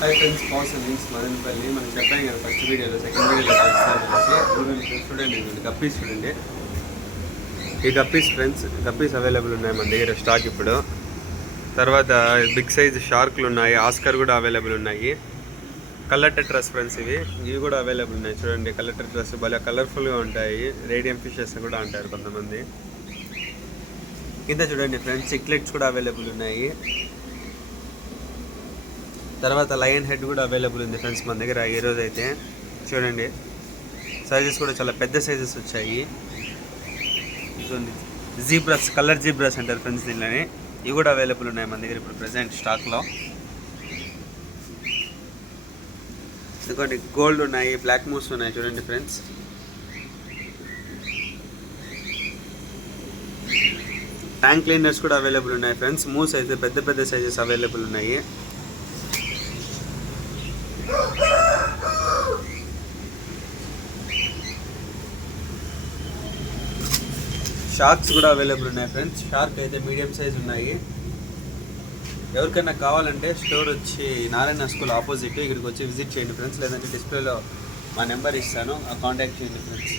Hi friends, pass links Madanapalle. మనం చెప్పాం కదా ఫస్ట్ వీడియోలో, సెకండ్ వీడియోలో కలుస్తాను. చూడండి గప్పీస్ చూడండి. ఈ గప్పీస్ ఫ్రెండ్స్, గప్పీస్ అవైలబుల్ ఉన్నాయి మన దగ్గర స్టాక్ ఇప్పుడు. తర్వాత బిగ్ సైజ్ షార్క్లు ఉన్నాయి, ఆస్కర్ కూడా అవైలబుల్ ఉన్నాయి. కలర్ టెట్రాస్ ఫ్రెండ్స్, ఇవి కూడా అవైలబుల్ ఉన్నాయి. చూడండి కలర్ టెట్రాస్ భలే కలర్ఫుల్గా ఉంటాయి. రేడియం ఫిషెస్ కూడా అంటారు కొంతమంది. కింద చూడండి ఫ్రెండ్స్, చిక్లెట్స్ కూడా అవైలబుల్ ఉన్నాయి. తర్వాత లయన్ హెడ్ కూడా అవైలబుల్ ఉంది ఫ్రెండ్స్ మన దగ్గర ఈరోజు అయితే. చూడండి సైజెస్ కూడా చాలా పెద్ద సైజెస్ వచ్చాయి. చూడండి జీబ్రాస్, కలర్ జీబ్రాస్ అంటారు ఫ్రెండ్స్ దీనిలోనే. ఇవి కూడా అవైలబుల్ ఉన్నాయి మన దగ్గర ఇప్పుడు ప్రజెంట్ స్టాక్లో. ఎందుకంటే గోల్డ్ ఉన్నాయి, బ్లాక్ మూస్ ఉన్నాయి. చూడండి ఫ్రెండ్స్, ట్యాంక్ క్లీనర్స్ కూడా అవైలబుల్ ఉన్నాయి ఫ్రెండ్స్. మూస్ అయితే పెద్ద పెద్ద సైజెస్ అవైలబుల్ ఉన్నాయి. షార్క్స్ కూడా అవైలబుల్ ఉన్నాయి ఫ్రెండ్స్. షార్క్ అయితే మీడియం సైజ్ ఉన్నాయి. ఎవరికైనా కావాలంటే స్టోర్ వచ్చి నారాయణ స్కూల్ ఆపోజిట్, ఇక్కడికి వచ్చి విజిట్ చేయండి ఫ్రెండ్స్. లేదంటే డిస్ప్లేలో మా నెంబర్ ఇస్తాను, కాంటాక్ట్ చేయండి ఫ్రెండ్స్.